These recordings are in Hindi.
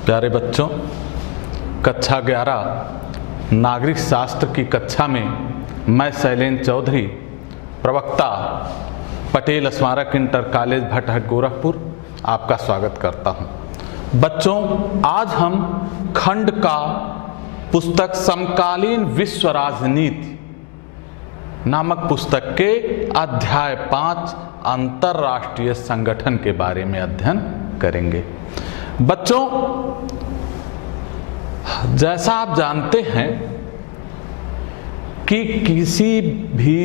प्यारे बच्चों, कक्षा 11 नागरिक शास्त्र की कक्षा में मैं शैलेंद्र चौधरी, प्रवक्ता पटेल स्मारक इंटर कॉलेज भटहट गोरखपुर, आपका स्वागत करता हूं। बच्चों, आज हम खंड का पुस्तक समकालीन विश्व राजनीति नामक पुस्तक के अध्याय 5 अंतरराष्ट्रीय संगठन के बारे में अध्ययन करेंगे। बच्चों, जैसा आप जानते हैं कि किसी भी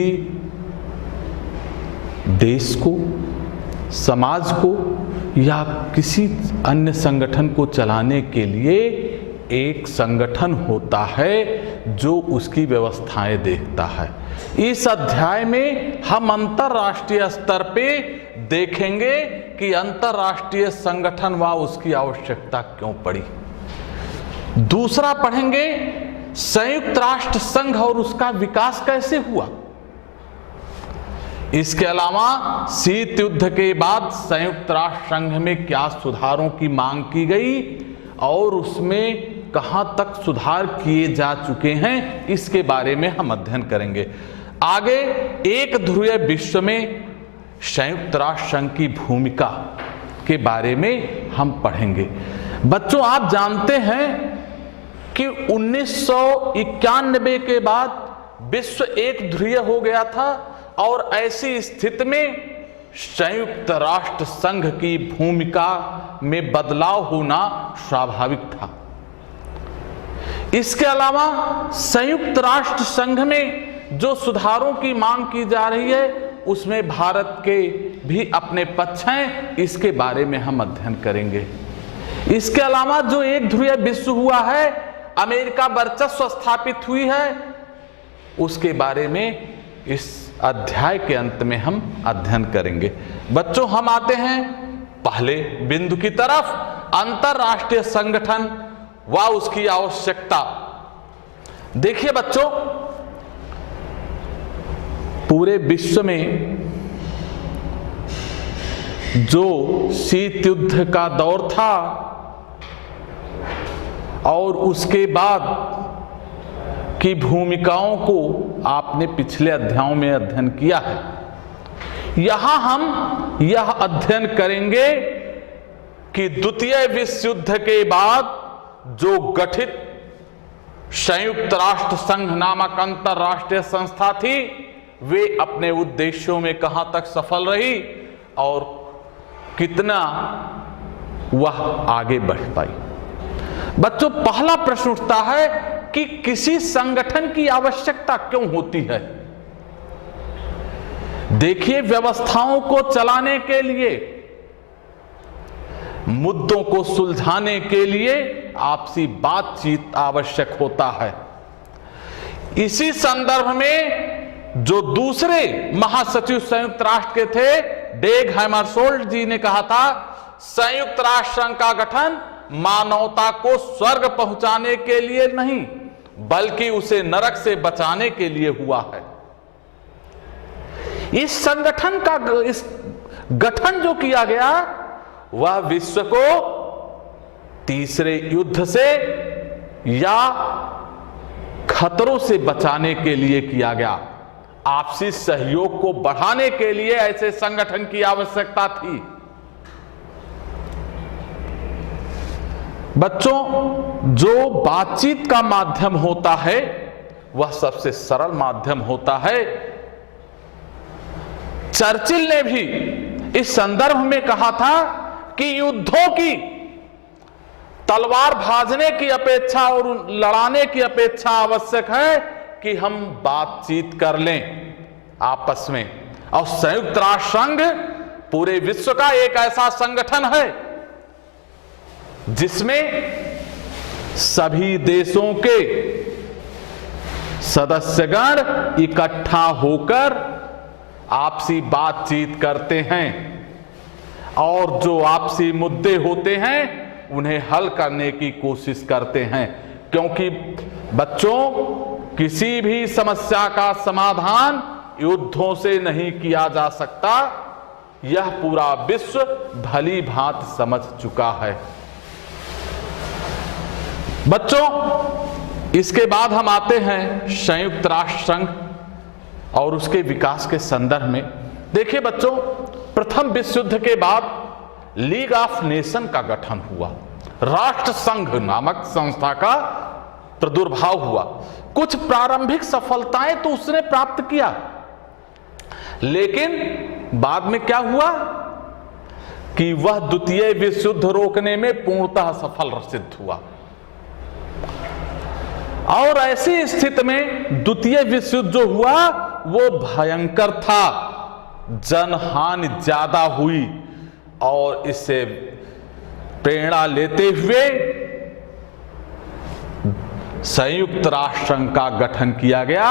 देश को, समाज को या किसी अन्य संगठन को चलाने के लिए एक संगठन होता है जो उसकी व्यवस्थाएं देखता है। इस अध्याय में हम अंतरराष्ट्रीय स्तर पे देखेंगे कि अंतरराष्ट्रीय संगठन व उसकी आवश्यकता क्यों पड़ी। दूसरा पढ़ेंगे संयुक्त राष्ट्र संघ और उसका विकास कैसे हुआ। इसके अलावा शीत युद्ध के बाद संयुक्त राष्ट्र संघ में क्या सुधारों की मांग की गई और उसमें कहां तक सुधार किए जा चुके हैं, इसके बारे में हम अध्ययन करेंगे। आगे एक ध्रुवीय विश्व में संयुक्त राष्ट्र संघ की भूमिका के बारे में हम पढ़ेंगे। बच्चों, आप जानते हैं कि 1991 के बाद विश्व एक ध्रुवीय हो गया था और ऐसी स्थिति में संयुक्त राष्ट्र संघ की भूमिका में बदलाव होना स्वाभाविक था। इसके अलावा संयुक्त राष्ट्र संघ में जो सुधारों की मांग की जा रही है उसमें भारत के भी अपने पक्ष हैं, इसके बारे में हम अध्ययन करेंगे। इसके अलावा जो एक ध्रुवीय विश्व हुआ है, अमेरिका वर्चस्व स्थापित हुई है, उसके बारे में इस अध्याय के अंत में हम अध्ययन करेंगे। बच्चों, हम आते हैं पहले बिंदु की तरफ, अंतरराष्ट्रीय संगठन व उसकी आवश्यकता। देखिए बच्चों, पूरे विश्व में जो शीत युद्ध का दौर था और उसके बाद की भूमिकाओं को आपने पिछले अध्यायों में अध्ययन किया है। यहां हम यह अध्ययन करेंगे कि द्वितीय विश्व युद्ध के बाद जो गठित संयुक्त राष्ट्र संघ नामक अंतरराष्ट्रीय संस्था थी, वे अपने उद्देश्यों में कहां तक सफल रही और कितना वह आगे बढ़ पाई। बच्चों, पहला प्रश्न उठता है कि किसी संगठन की आवश्यकता क्यों होती है। देखिए, व्यवस्थाओं को चलाने के लिए, मुद्दों को सुलझाने के लिए आपसी बातचीत आवश्यक होता है। इसी संदर्भ में जो दूसरे महासचिव संयुक्त राष्ट्र के थे, डेग हैमरशोल्ड जी ने कहा था, संयुक्त राष्ट्र संघ का गठन मानवता को स्वर्ग पहुंचाने के लिए नहीं बल्कि उसे नरक से बचाने के लिए हुआ है। इस संगठन का इस गठन जो किया गया वह विश्व को तीसरे युद्ध से या खतरों से बचाने के लिए किया गया। आपसी सहयोग को बढ़ाने के लिए ऐसे संगठन की आवश्यकता थी। बच्चों, जो बातचीत का माध्यम होता है वह सबसे सरल माध्यम होता है। चर्चिल ने भी इस संदर्भ में कहा था कि युद्धों की तलवार भाजने की अपेक्षा और लड़ाने की अपेक्षा आवश्यक है कि हम बातचीत कर लें आपस में। और संयुक्त राष्ट्र संघ पूरे विश्व का एक ऐसा संगठन है जिसमें सभी देशों के सदस्यगण इकट्ठा होकर आपसी बातचीत करते हैं और जो आपसी मुद्दे होते हैं उन्हें हल करने की कोशिश करते हैं। क्योंकि बच्चों, किसी भी समस्या का समाधान युद्धों से नहीं किया जा सकता, यह पूरा विश्व भली भांति समझ चुका है। बच्चों, इसके बाद हम आते हैं संयुक्त राष्ट्र संघ और उसके विकास के संदर्भ में। देखिए बच्चों, प्रथम विश्व युद्ध के बाद लीग ऑफ नेशन का गठन हुआ, राष्ट्र संघ नामक संस्था का प्रादुर्भाव हुआ। कुछ प्रारंभिक सफलताएं तो उसने प्राप्त किया, लेकिन बाद में क्या हुआ कि वह द्वितीय विश्व युद्ध रोकने में पूर्णतः सफल सिद्ध हुआ। और ऐसी स्थिति में द्वितीय विश्व युद्ध जो हुआ वो भयंकर था, जनहानि ज्यादा हुई, और इससे प्रेरणा लेते हुए संयुक्त राष्ट्र संघ का गठन किया गया।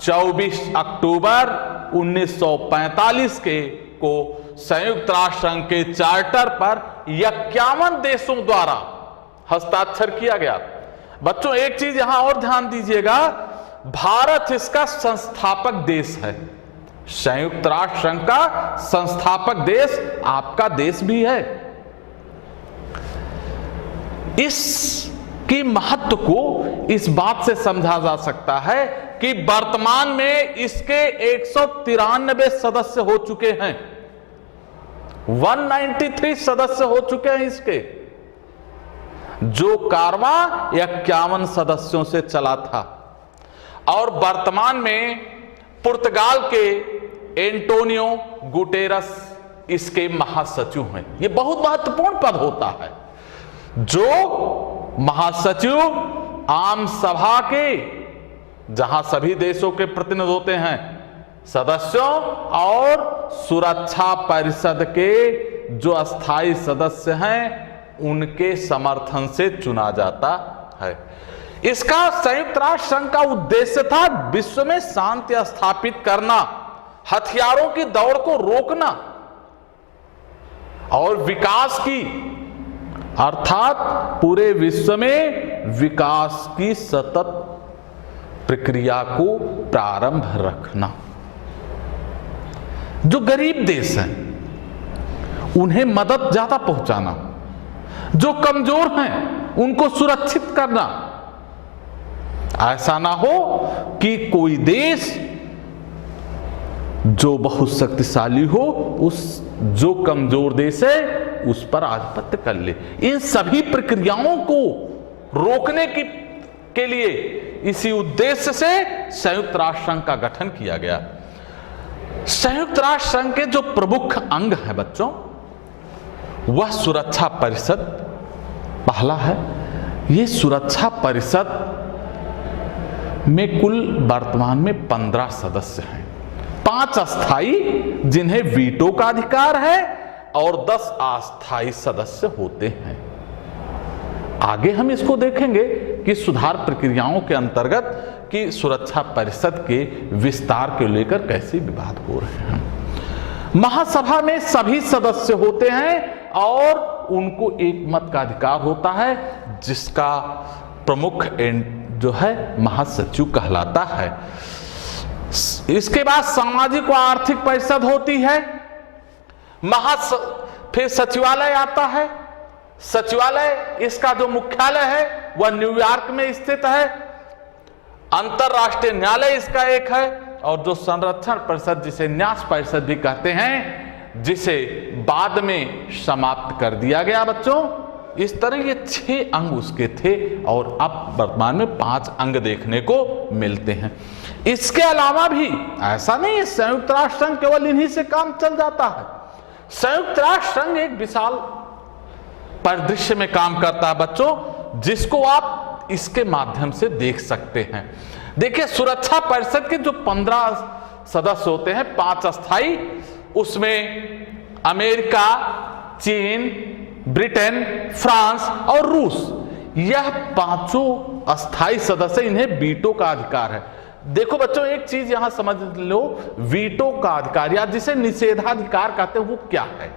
24 अक्टूबर 1945 को संयुक्त राष्ट्र संघ के चार्टर पर 51 देशों द्वारा हस्ताक्षर किया गया। बच्चों, एक चीज यहां और ध्यान दीजिएगा, भारत इसका संस्थापक देश है। संयुक्त राष्ट्र संघ का संस्थापक देश आपका देश भी है। इसकी महत्व को इस बात से समझा जा सकता है कि वर्तमान में इसके 193 सदस्य हो चुके हैं, 193 सदस्य हो चुके हैं इसके, जो कारवां 51 सदस्यों से चला था। और वर्तमान में पुर्तगाल के एंटोनियो गुटेरस इसके महासचिव हैं। यह बहुत महत्वपूर्ण पद होता है, जो महासचिव आम सभा के, जहां सभी देशों के प्रतिनिधि होते हैं, सदस्यों और सुरक्षा परिषद के जो अस्थायी सदस्य हैं उनके समर्थन से चुना जाता है। इसका संयुक्त राष्ट्र संघ का उद्देश्य था विश्व में शांति स्थापित करना, हथियारों की दौड़ को रोकना और विकास की, अर्थात पूरे विश्व में विकास की सतत प्रक्रिया को प्रारंभ रखना। जो गरीब देश हैं उन्हें मदद ज्यादा पहुंचाना, जो कमजोर हैं उनको सुरक्षित करना। ऐसा ना हो कि कोई देश जो बहुत शक्तिशाली हो उस जो कमजोर देश है उस पर आधिपत्य कर ले। इन सभी प्रक्रियाओं को रोकने के लिए इसी उद्देश्य से संयुक्त राष्ट्र संघ का गठन किया गया। संयुक्त राष्ट्र संघ के जो प्रमुख अंग हैं बच्चों, वह सुरक्षा परिषद पहला है। यह सुरक्षा परिषद में कुल वर्तमान में 15 सदस्य हैं, 5 अस्थाई जिन्हें वीटो का अधिकार है और 10 अस्थाई सदस्य होते हैं। आगे हम इसको देखेंगे कि सुधार प्रक्रियाओं के अंतर्गत कि सुरक्षा परिषद के विस्तार को लेकर कैसे विवाद हो रहे हैं। महासभा में सभी सदस्य होते हैं और उनको एक मत का अधिकार होता है, जिसका प्रमुख जो है महासचिव कहलाता है। इसके बाद सामाजिक व आर्थिक परिषद होती है, फिर सचिवालय आता है। सचिवालय इसका जो मुख्यालय है वह न्यूयॉर्क में स्थित है। अंतरराष्ट्रीय न्यायालय इसका एक है, और जो संरक्षण परिषद जिसे न्यास परिषद भी कहते हैं, जिसे बाद में समाप्त कर दिया गया। बच्चों, इस तरह ये 6 अंग उसके थे और अब वर्तमान में 5 अंग देखने को मिलते हैं। इसके अलावा भी ऐसा नहीं है संयुक्त राष्ट्र संघ केवल इन्हीं से काम चल जाता है। संयुक्त राष्ट्र संघ एक विशाल परिदृश्य में काम करता है बच्चों, जिसको आप इसके माध्यम से देख सकते हैं। देखिए, सुरक्षा परिषद के जो 15 सदस्य होते हैं, 5 अस्थाई, उसमें अमेरिका, चीन, ब्रिटेन, फ्रांस और रूस, यह 5 अस्थाई सदस्य, इन्हें वीटो का अधिकार है। देखो बच्चों, एक चीज यहां समझ लो, वीटो का अधिकार या जिसे निषेधाधिकार कहते हैं वो क्या है।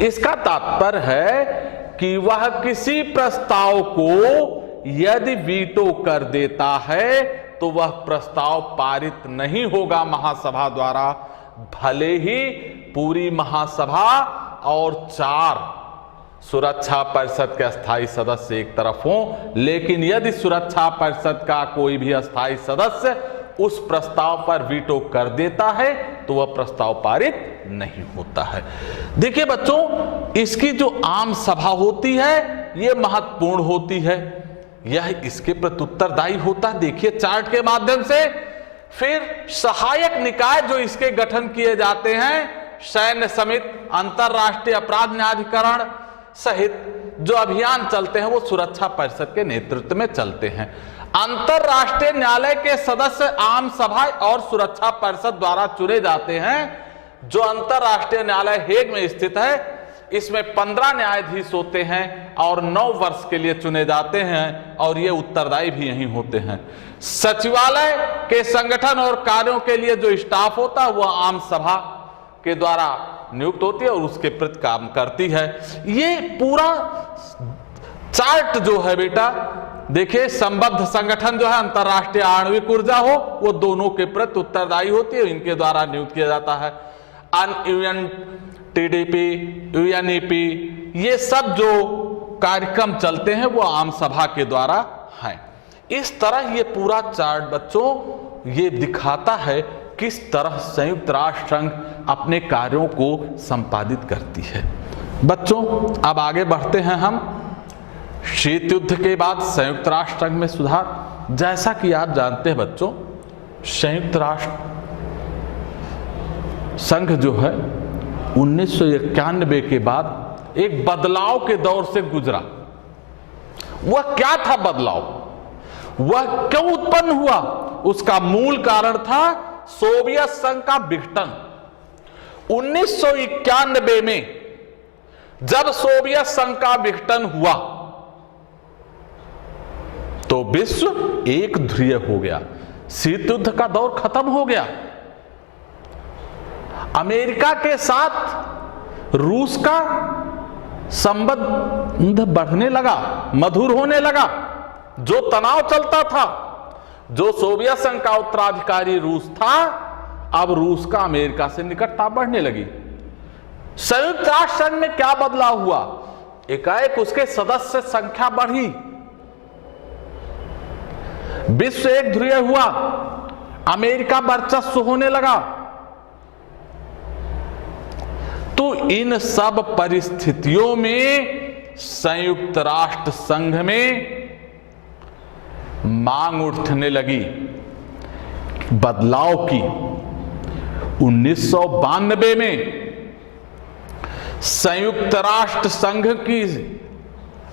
इसका तात्पर्य है कि वह किसी प्रस्ताव को यदि वीटो कर देता है तो वह प्रस्ताव पारित नहीं होगा महासभा द्वारा, भले ही पूरी महासभा और 4 सुरक्षा परिषद के अस्थायी सदस्य एक तरफ हो, लेकिन यदि सुरक्षा परिषद का कोई भी अस्थायी सदस्य उस प्रस्ताव पर वीटो कर देता है तो वह प्रस्ताव पारित नहीं होता है। देखिए बच्चों, इसकी जो आम सभा होती है यह महत्वपूर्ण होती है, यह इसके प्रति उत्तरदायी होता है। देखिए चार्ट के माध्यम से। फिर सहायक निकाय जो इसके गठन किए जाते हैं, सैन्य समिति, अंतरराष्ट्रीय अपराध न्यायाधिकरण सहित जो अभियान चलते हैं वो सुरक्षा परिषद के नेतृत्व में चलते हैं। अंतरराष्ट्रीय न्यायालय के सदस्य आम सभा और सुरक्षा परिषद द्वारा चुने जाते हैं। जो अंतरराष्ट्रीय न्यायालय हेग में स्थित है, इसमें 15 न्यायाधीश होते हैं और 9 वर्ष के लिए चुने जाते हैं और ये उत्तरदायी भी यही होते हैं। सचिवालय के संगठन और कार्यों के लिए जो स्टाफ होता है वह आम सभा के द्वारा नियुक्त होती है और उसके प्रति काम करती है। ये पूरा चार्ट जो है बेटा, देखिए संबद्ध संगठन जो है अंतरराष्ट्रीय आणविक ऊर्जा हो, वो दोनों के प्रति उत्तरदायी होती है, इनके द्वारा नियुक्त किया जाता है। यूएनटीडीपी, यूएनईपी, ये सब जो कार्यक्रम चलते हैं वो आम सभा के द्वारा हैं। इस तरह ये पूरा चार्ट बच्चों ये दिखाता है किस तरह संयुक्त राष्ट्र संघ अपने कार्यों को संपादित करती है। बच्चों अब आगे बढ़ते हैं हम। शीत युद्ध के बाद संयुक्त राष्ट्र संघ में सुधार। जैसा कि आप जानते हैं बच्चों, संयुक्त राष्ट्र संघ जो है 1991 के बाद एक बदलाव के दौर से गुजरा। वह क्या था बदलाव, वह क्यों उत्पन्न हुआ? उसका मूल कारण था सोवियत संघ का विघटन। 1991 में जब सोवियत संघ का विघटन हुआ तो विश्व एक ध्रुवीय हो गया, शीत युद्ध का दौर खत्म हो गया। अमेरिका के साथ रूस का संबंध बढ़ने लगा, मधुर होने लगा। जो तनाव चलता था, जो सोवियत संघ का उत्तराधिकारी रूस था, अब रूस का अमेरिका से निकटता बढ़ने लगी। संयुक्त राष्ट्र संघ में क्या बदलाव हुआ? एकाएक उसके सदस्य संख्या बढ़ी, विश्व एक ध्रुवीय हुआ, अमेरिका वर्चस्व होने लगा। तो इन सब परिस्थितियों में संयुक्त राष्ट्र संघ में मांग उठने लगी बदलाव की। 1992 में संयुक्त राष्ट्र संघ की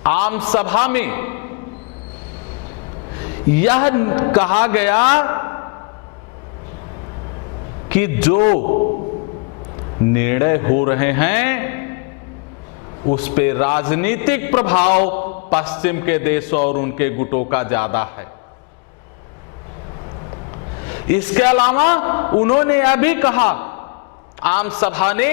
आम सभा में यह कहा गया कि जो निर्णय हो रहे हैं उस पे राजनीतिक प्रभाव पश्चिम के देशों और उनके गुटों का ज्यादा है। इसके अलावा उन्होंने यह भी कहा आम सभा ने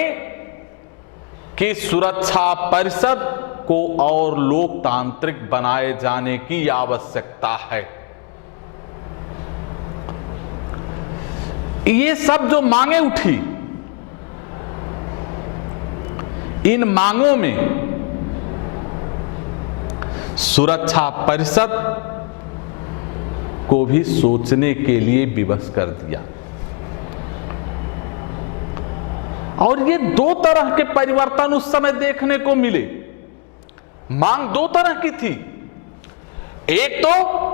कि सुरक्षा परिषद को और लोकतांत्रिक बनाए जाने की आवश्यकता है। ये सब जो मांगे उठी, इन मांगों में सुरक्षा परिषद को भी सोचने के लिए विवश कर दिया। और ये दो तरह के परिवर्तन उस समय देखने को मिले। मांग दो तरह की थी, एक तो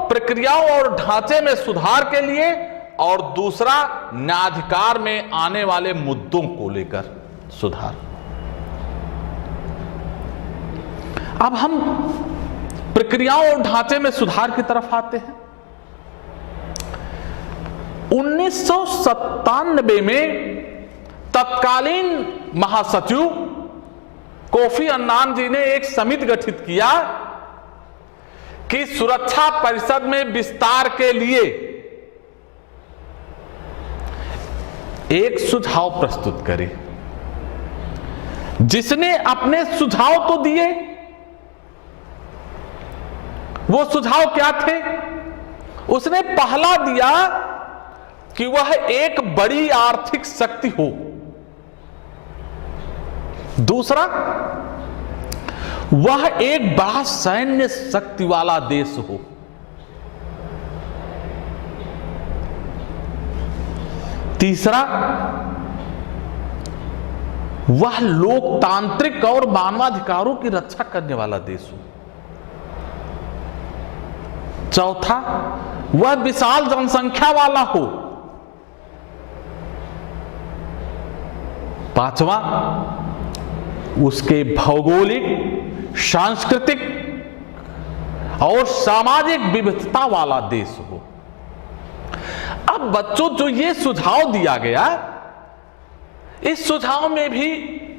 प्रक्रियाओं और ढांचे में सुधार के लिए और दूसरा न्यायाधिकार में आने वाले मुद्दों को लेकर सुधार। अब हम प्रक्रियाओं और ढांचे में सुधार की तरफ आते हैं। 1997 में तत्कालीन महासचिव कोफी अन्नान जी ने एक समिति गठित किया कि सुरक्षा परिषद में विस्तार के लिए एक सुझाव प्रस्तुत करे। जिसने अपने सुझाव तो दिए, वो सुझाव क्या थे? उसने पहला दिया कि वह एक बड़ी आर्थिक शक्ति हो। दूसरा, वह एक बड़ा सैन्य शक्ति वाला देश हो। तीसरा, वह लोकतांत्रिक और मानवाधिकारों की रक्षा करने वाला देश हो। चौथा, वह विशाल जनसंख्या वाला हो। पांचवा, उसके भौगोलिक, सांस्कृतिक और सामाजिक विविधता वाला देश हो। अब बच्चों, जो ये सुझाव दिया गया, इस सुझाव में भी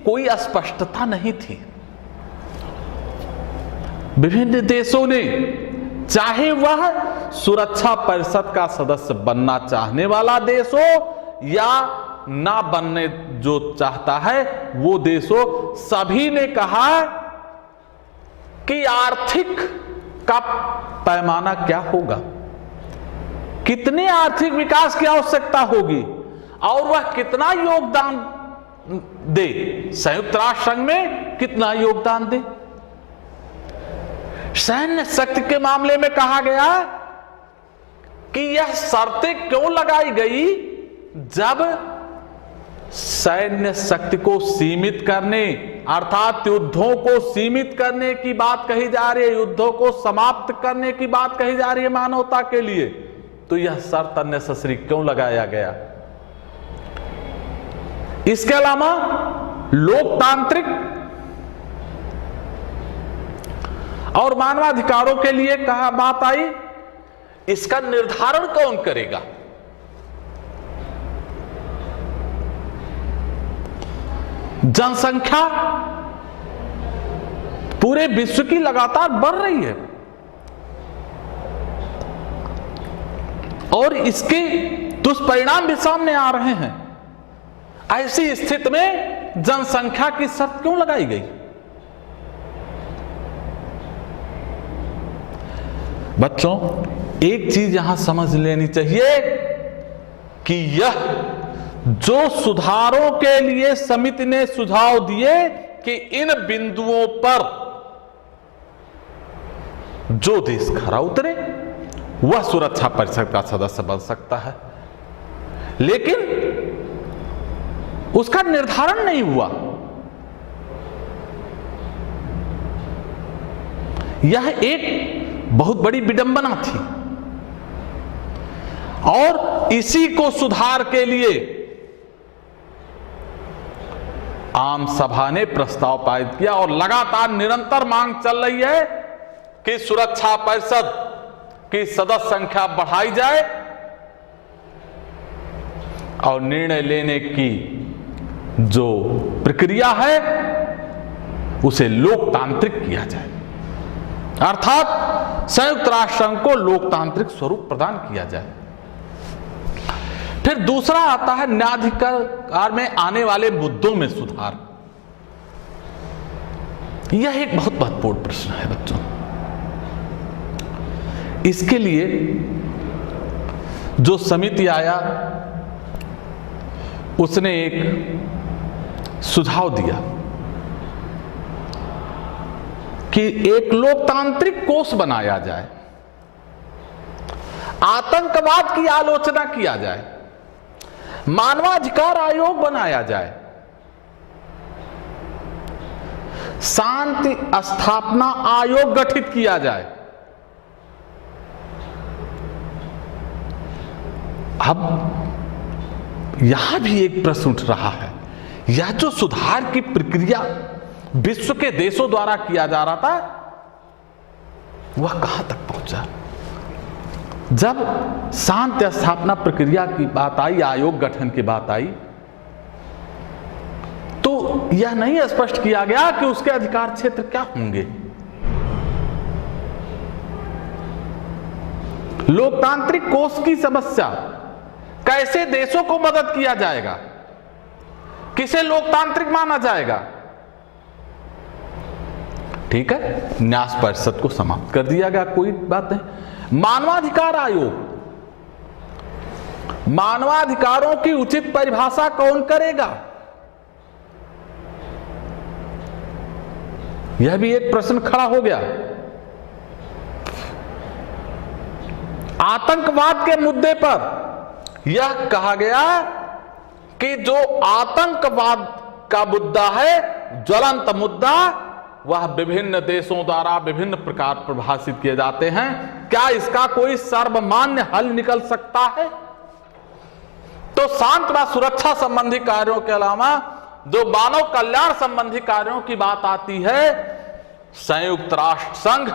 कोई अस्पष्टता नहीं थी। विभिन्न देशों ने, चाहे वह सुरक्षा परिषद का सदस्य बनना चाहने वाला देश हो या ना बनने जो चाहता है वो देश हो, सभी ने कहा कि आर्थिक का पैमाना क्या होगा, कितने आर्थिक विकास की आवश्यकता होगी और वह कितना योगदान दे, संयुक्त राष्ट्र संघ में कितना योगदान दे। सैन्य शक्ति के मामले में कहा गया कि यह शर्तें क्यों लगाई गई, जब सैन्य शक्ति को सीमित करने अर्थात युद्धों को सीमित करने की बात कही जा रही है, युद्धों को समाप्त करने की बात कही जा रही है मानवता के लिए, तो यह शर्त अननेसेसरी क्यों लगाया गया। इसके अलावा लोकतांत्रिक और मानवाधिकारों के लिए कहा बात आई, इसका निर्धारण कौन करेगा। जनसंख्या पूरे विश्व की लगातार बढ़ रही है और इसके दुष्परिणाम भी सामने आ रहे हैं। ऐसी स्थिति में जनसंख्या की शर्त क्यों लगाई गई। बच्चों, एक चीज यहां समझ लेनी चाहिए कि यह जो सुधारों के लिए समिति ने सुझाव दिए कि इन बिंदुओं पर जो देश खरा उतरे वह सुरक्षा परिषद का सदस्य बन सकता है, लेकिन उसका निर्धारण नहीं हुआ। यह एक बहुत बड़ी विडंबना थी और इसी को सुधार के लिए आम सभा ने प्रस्ताव पारित किया और लगातार निरंतर मांग चल रही है कि सुरक्षा परिषद की सदस्य संख्या बढ़ाई जाए और निर्णय लेने की जो प्रक्रिया है उसे लोकतांत्रिक किया जाए, अर्थात संयुक्त राष्ट्र संघ को लोकतांत्रिक स्वरूप प्रदान किया जाए। फिर दूसरा आता है न्यायाधिकार में आने वाले मुद्दों में सुधार। यह एक बहुत महत्वपूर्ण प्रश्न है बच्चों। इसके लिए जो समिति आया उसने एक सुझाव दिया कि एक लोकतांत्रिक कोष बनाया जाए, आतंकवाद की आलोचना किया जाए, मानवाधिकार आयोग बनाया जाए, शांति स्थापना आयोग गठित किया जाए। अब यहां भी एक प्रश्न उठ रहा है, यह जो सुधार की प्रक्रिया विश्व के देशों द्वारा किया जा रहा था वह कहां तक पहुंचा। जब शांति स्थापना प्रक्रिया की बात आई, आयोग गठन की बात आई, तो यह नहीं स्पष्ट किया गया कि उसके अधिकार क्षेत्र क्या होंगे। लोकतांत्रिक कोष की समस्या, कैसे देशों को मदद किया जाएगा, किसे लोकतांत्रिक माना जाएगा। ठीक है, न्यास परिषद को समाप्त कर दिया गया, कोई बात नहीं। मानवाधिकार आयोग, मानवाधिकारों की उचित परिभाषा कौन करेगा। यह भी एक प्रश्न खड़ा हो गया। आतंकवाद के मुद्दे पर यह कहा गया कि जो आतंकवाद का मुद्दा है, ज्वलंत मुद्दा, वह विभिन्न देशों द्वारा विभिन्न प्रकार परिभाषित किए जाते हैं। क्या इसका कोई सर्वमान्य हल निकल सकता है? तो शांति व सुरक्षा संबंधी कार्यों के अलावा जो मानव कल्याण संबंधी कार्यों की बात आती है, संयुक्त राष्ट्र संघ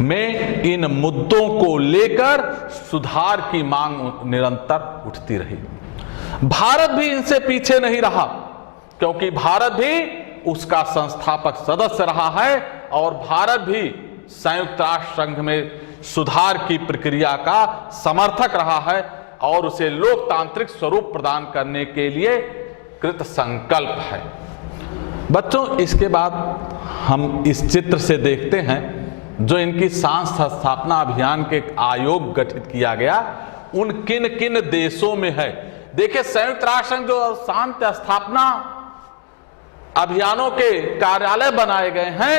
में इन मुद्दों को लेकर सुधार की मांग निरंतर उठती रही। भारत भी इनसे पीछे नहीं रहा, क्योंकि भारत भी उसका संस्थापक सदस्य रहा है और भारत भी संयुक्त राष्ट्र संघ में सुधार की प्रक्रिया का समर्थक रहा है और उसे लोकतांत्रिक स्वरूप प्रदान करने के लिए कृत संकल्प है। बच्चों, इसके बाद हम इस चित्र से देखते हैं जो इनकी शांति स्थापना अभियान के आयोग गठित किया गया, उन किन किन देशों में है। देखिए, संयुक्त राष्ट्र संघ जो शांति स्थापना अभियानों के कार्यालय बनाए गए हैं,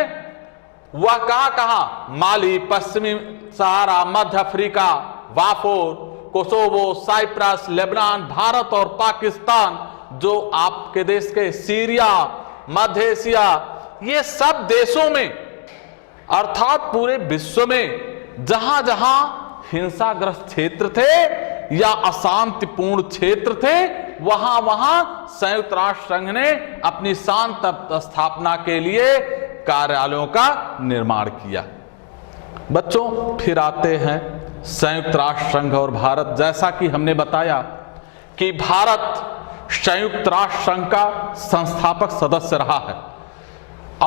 वह कहां? माली, पश्चिमी सहारा, मध्य अफ्रीका, वाफोर, कोसोवो, साइप्रस, लेबनान, भारत और पाकिस्तान, जो आपके देश के सीरिया, मध्य एशिया, ये सब देशों में, अर्थात पूरे विश्व में जहां जहां हिंसाग्रस्त क्षेत्र थे या अशांतिपूर्ण क्षेत्र थे, वहां वहां संयुक्त राष्ट्र संघ ने अपनी शांति स्थापना के लिए कार्यालयों का निर्माण किया। बच्चों, फिर आते हैं संयुक्त राष्ट्र संघ और भारत। जैसा कि हमने बताया कि भारत संयुक्त राष्ट्र संघ का संस्थापक सदस्य रहा है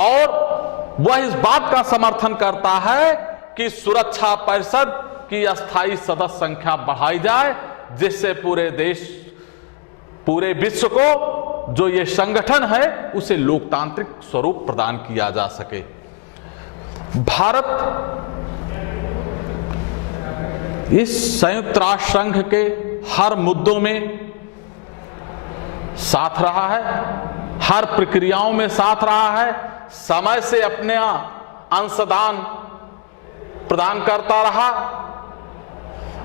और वह इस बात का समर्थन करता है कि सुरक्षा परिषद की अस्थायी सदस्य संख्या बढ़ाई जाए, जिससे पूरे विश्व को जो ये संगठन है उसे लोकतांत्रिक स्वरूप प्रदान किया जा सके। भारत इस संयुक्त राष्ट्र संघ के हर मुद्दों में साथ रहा है, हर प्रक्रियाओं में साथ रहा है, समय से अपने अंशदान प्रदान करता रहा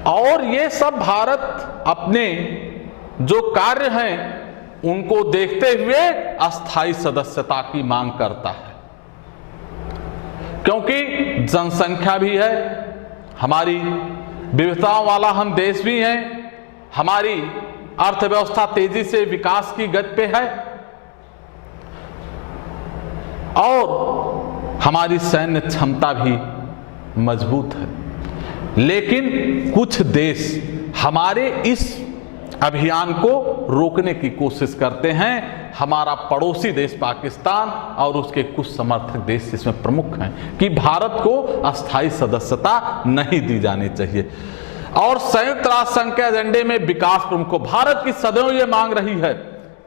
और ये सब भारत अपने जो कार्य हैं उनको देखते हुए अस्थायी सदस्यता की मांग करता है, क्योंकि जनसंख्या भी है, हमारी विविधताओं वाला हम देश भी हैं, हमारी अर्थव्यवस्था तेजी से विकास की गति पे है और हमारी सैन्य क्षमता भी मजबूत है। लेकिन कुछ देश हमारे इस अभियान को रोकने की कोशिश करते हैं। हमारा पड़ोसी देश पाकिस्तान और उसके कुछ समर्थक देश इसमें प्रमुख हैं कि भारत को अस्थायी सदस्यता नहीं दी जानी चाहिए और संयुक्त राष्ट्र संघ के एजेंडे में विकास प्रमुख को, भारत की सदैव ये मांग रही है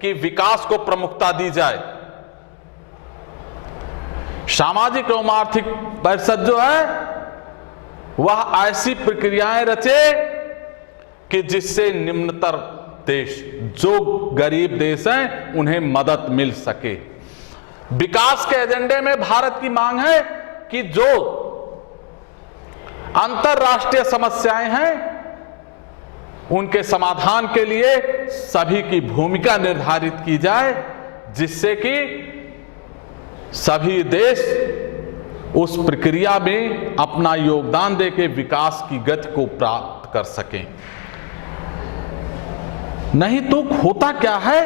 कि विकास को प्रमुखता दी जाए। सामाजिक एवं आर्थिक परिषद जो है वह ऐसी प्रक्रियाएं रचे कि जिससे निम्नतर देश, जो गरीब देश हैं, उन्हें मदद मिल सके। विकास के एजेंडे में भारत की मांग है कि जो अंतरराष्ट्रीय समस्याएं हैं उनके समाधान के लिए सभी की भूमिका निर्धारित की जाए, जिससे कि सभी देश उस प्रक्रिया में अपना योगदान देकर विकास की गति को प्राप्त कर सकें। नहीं तो होता क्या है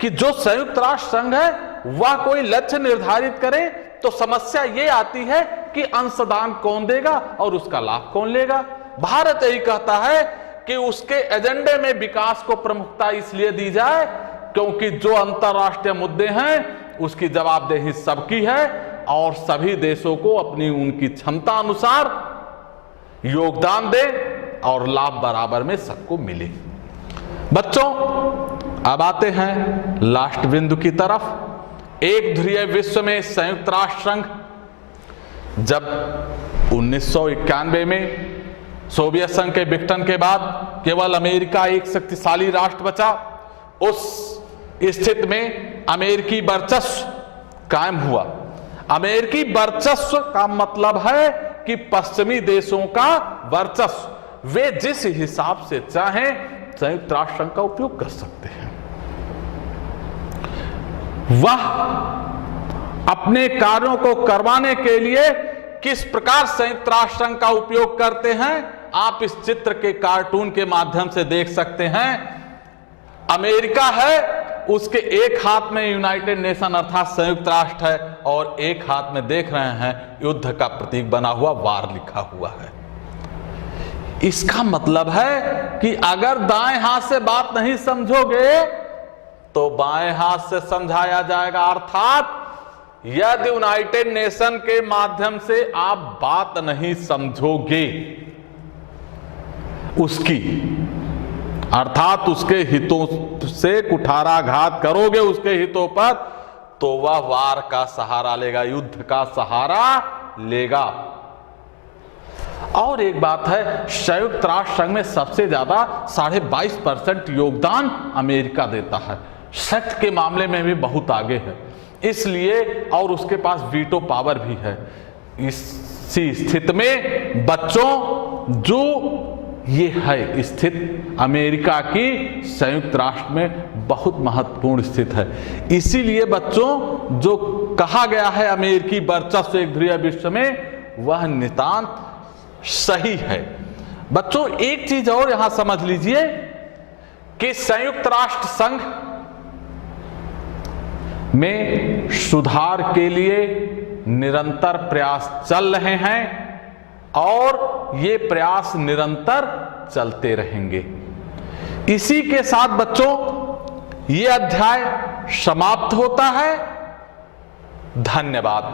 कि जो संयुक्त राष्ट्र संघ है वह कोई लक्ष्य निर्धारित करे तो समस्या ये आती है कि अंशदान कौन देगा और उसका लाभ कौन लेगा। भारत यही कहता है कि उसके एजेंडे में विकास को प्रमुखता इसलिए दी जाए क्योंकि जो अंतरराष्ट्रीय मुद्दे हैं उसकी जवाबदेही सबकी है और सभी देशों को अपनी उनकी क्षमता अनुसार योगदान दे और लाभ बराबर में सबको मिले। बच्चों, अब आते हैं लास्ट बिंदु की तरफ। एक ध्रुवीय विश्व में संयुक्त राष्ट्र संघ जब 1991 में सोवियत संघ के विघटन के बाद केवल अमेरिका एक शक्तिशाली राष्ट्र बचा, उस स्थिति में अमेरिकी वर्चस्व कायम हुआ। अमेरिकी वर्चस्व का मतलब है कि पश्चिमी देशों का वर्चस्व, वे जिस हिसाब से चाहें संयुक्त राष्ट्र संघ का उपयोग कर सकते हैं। वह अपने कार्यों को करवाने के लिए किस प्रकार संयुक्त राष्ट्र संघ का उपयोग करते हैं, आप इस चित्र के कार्टून के माध्यम से देख सकते हैं। अमेरिका है, उसके एक हाथ में यूनाइटेड नेशन अर्थात संयुक्त राष्ट्र है और एक हाथ में देख रहे हैं युद्ध का प्रतीक बना हुआ वार लिखा हुआ है। इसका मतलब है कि अगर दाएं हाथ से बात नहीं समझोगे तो बाएं हाथ से समझाया जाएगा, अर्थात यदि यूनाइटेड नेशन के माध्यम से आप बात नहीं समझोगे उसकी, अर्थात उसके हितों से कुठाराघात करोगे उसके हितों पर, तो वह वार का सहारा लेगा, युद्ध का सहारा लेगा। और एक बात है, संयुक्त राष्ट्र संघ में सबसे ज्यादा 22.5% योगदान अमेरिका देता है, शक्ति के मामले में भी बहुत आगे है, इसलिए और उसके पास वीटो पावर भी है। इसी स्थिति में बच्चों, जो ये है स्थिति अमेरिका की संयुक्त राष्ट्र में बहुत महत्वपूर्ण स्थिति है। इसीलिए बच्चों, जो कहा गया है अमेरिकी वर्चस्व एक ध्रुवीय विश्व में, वह नितांत सही है। बच्चों एक चीज और यहां समझ लीजिए कि संयुक्त राष्ट्र संघ में सुधार के लिए निरंतर प्रयास चल रहे हैं और ये प्रयास निरंतर चलते रहेंगे। इसी के साथ बच्चों ये अध्याय समाप्त होता है। धन्यवाद।